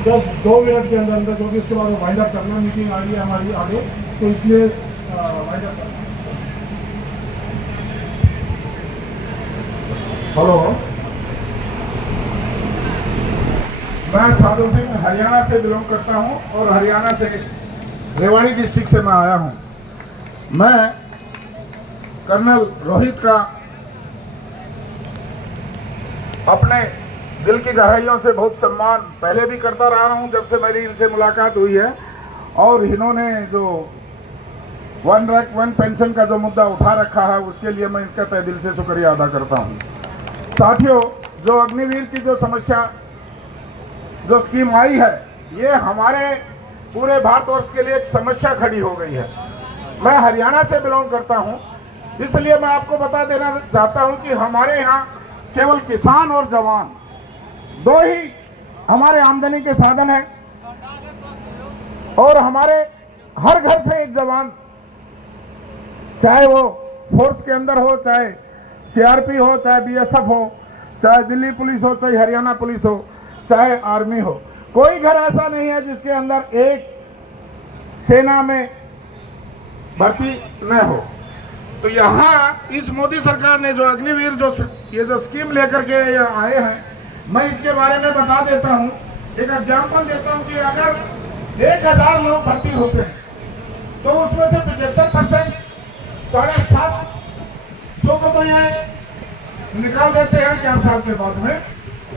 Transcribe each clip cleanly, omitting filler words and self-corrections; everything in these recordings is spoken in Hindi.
10 2 मिनट के अंदर अंदर, क्योंकि उसके बाद वाइंड अप करना, मीटिंग आ रही है हमारी आगे, तो इसलिए वाइंड अप करना। हेलो, मैं साधु सिंह हरियाणा से बिलोंग करता हूं और हरियाणा से रेवाड़ी डिस्ट्रिक्ट से मैं आया हूं। मैं कर्नल रोहित का अपने दिल की गहराइयों से बहुत सम्मान पहले भी करता रहा हूं, जब से मेरी इनसे मुलाकात हुई है। और इन्होंने जो वन रैंक वन पेंशन का जो मुद्दा उठा रखा है, उसके लिए मैं इनका तहे दिल से शुक्रिया अदा करता हूं। साथियों, जो अग्निवीर की जो समस्या, जो स्कीम आई है, ये हमारे पूरे भारतवर्ष के लिए एक समस्या खड़ी हो गई है। मैं हरियाणा से बिलोंग करता हूं, इसलिए मैं आपको बता देना चाहता हूं कि हमारे यहाँ केवल किसान और जवान दो ही हमारे आमदनी के साधन हैं, और हमारे हर घर से एक जवान, चाहे वो फोर्स के अंदर हो, चाहे सीआरपी हो, चाहे बीएसएफ हो, चाहे दिल्ली पुलिस हो, चाहे हरियाणा पुलिस हो, चाहे आर्मी हो, कोई घर ऐसा नहीं है जिसके अंदर एक सेना में भर्ती न हो। तो यहाँ इस मोदी सरकार ने जो अग्निवीर ये जो स्कीम लेकर के आए हैं, मैं इसके बारे में बता देता हूँ। एक एग्जाम्पल देता हूँ कि अगर 1000 लोग भर्ती होते हैं तो उसमें से 75% 750 को तो ये निकाल देते हैं 4 साल के बाद में,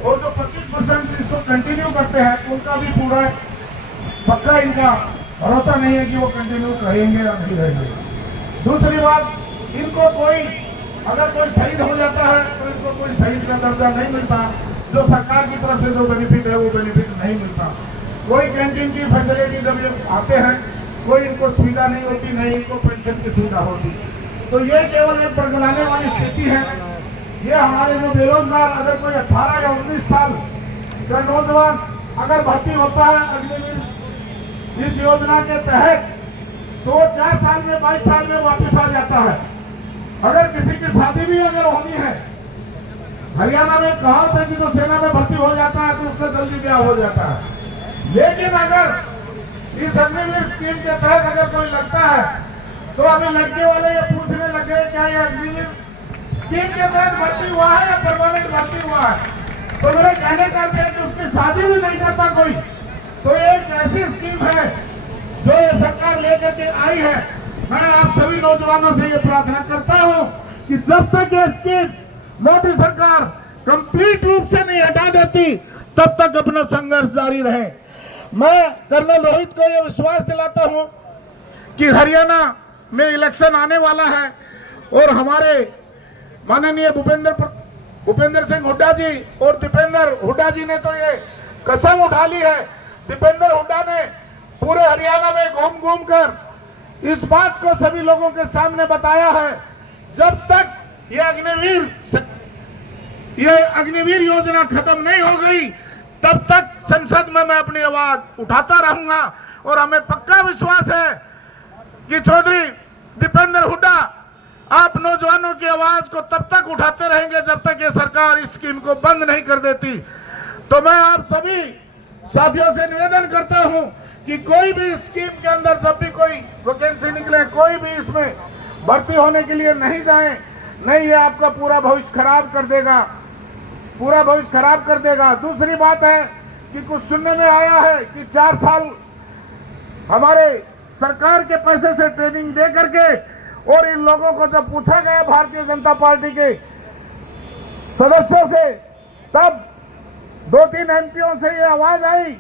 और जो 25% इसको कंटिन्यू करते हैं उनका भी पूरा पक्का इनका भरोसा नहीं है कि वो कंटिन्यू करेंगे या नहीं रहेंगे। दूसरी बात, इनको कोई अगर कोई शहीद हो जाता है तो इनको कोई शहीद का दर्जा नहीं मिलता, जो सरकार की तरफ से जो बेनिफिट है वो बेनिफिट नहीं मिलता। कोई कैंटीन की फैसिलिटी जब ये आते हैं कोई इनको सुविधा नहीं होती, नहीं इनको पेंशन की सुविधा होती। तो ये केवल एक बरगलाने वाली स्थिति है। ये हमारे जो बेरोजगार, अगर कोई 18 या 19 साल का नौजवान अगर भर्ती होता है अग्निवीर इस योजना के तहत, तो 4 साल में 22 साल में वापस आ जाता है। अगर किसी की शादी भी अगर होनी है, हरियाणा में कहा था कि जो सेना में भर्ती हो जाता है तो उसका जल्दी ब्याह हो जाता है। लेकिन अगर इस अग्निवीर स्कीम के तहत अगर कोई लगता है तो अभी लड़के वाले ये पूछने लगे क्या ये अग्निवीर स्कीम के तहत भर्ती हुआ है या परमानेंट भर्ती हुआ है। तो मेरे कहने का अर्थ है कि उसकी शादी भी नहीं करता कोई। तो एक ऐसी स्कीम है जो ये सरकार लेकर के आई है। मैं आप सभी नौजवानों से ये प्रार्थना करता हूं कि जब तक ये स्कीम मोदी सरकार कंप्लीट रूप से नहीं हटा देती तब तक अपना संघर्ष जारी रहे। मैं कर्नल रोहित को यह विश्वास दिलाता हूं कि हरियाणा में इलेक्शन आने वाला है और हमारे माननीय भूपेंद्र सिंह हुड्डा जी और दीपेंद्र हुड्डा जी ने तो ये कसम उठा ली है। दीपेंद्र हुड्डा ने पूरे हरियाणा में घूम घूम कर इस बात को सभी लोगों के सामने बताया है, जब तक ये अग्निवीर योजना खत्म नहीं हो गई तब तक संसद में मैं अपनी आवाज उठाता रहूंगा। और हमें पक्का विश्वास है कि चौधरी दीपेंद्र हुड्डा आप नौजवानों की आवाज को तब तक उठाते रहेंगे जब तक ये सरकार इस स्कीम को बंद नहीं कर देती। तो मैं आप सभी साथियों से निवेदन करता हूं कि कोई भी स्कीम के अंदर जब भी कोई वैकेंसी निकले, कोई भी इसमें भर्ती होने के लिए नहीं जाएं, नहीं ये आपका पूरा भविष्य खराब कर देगा, पूरा भविष्य खराब कर देगा। दूसरी बात है कि कुछ सुनने में आया है कि 4 साल हमारे सरकार के पैसे से ट्रेनिंग दे करके, और इन लोगों को जब पूछा गया भारतीय जनता पार्टी के सदस्यों से, तब 2-3 एमपीओ से ये आवाज आई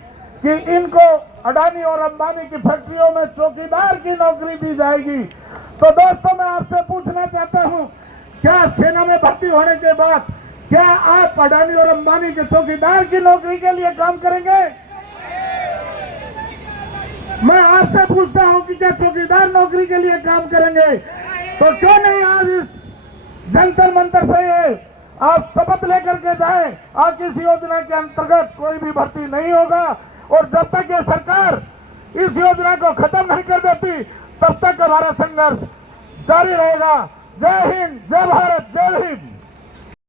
कि इनको अडानी और अंबानी की फैक्ट्रियों में चौकीदार की नौकरी दी जाएगी। तो दोस्तों, मैं आपसे पूछना चाहता हूं, क्या सेना में भर्ती होने के बाद क्या आप अडानी और अंबानी के चौकीदार की नौकरी के लिए काम करेंगे? मैं आपसे पूछता हूं कि क्या चौकीदार नौकरी के लिए काम करेंगे? तो क्यों नहीं आज इस जंतर मंतर से ये आप शपथ लेकर के जाए आज इस योजना के अंतर्गत कोई भी भर्ती नहीं होगा, और जब तक ये सरकार इस योजना को खत्म नहीं कर देती तब तक हमारा संघर्ष जारी रहेगा। जय हिंद, जय भारत, जय हिंद।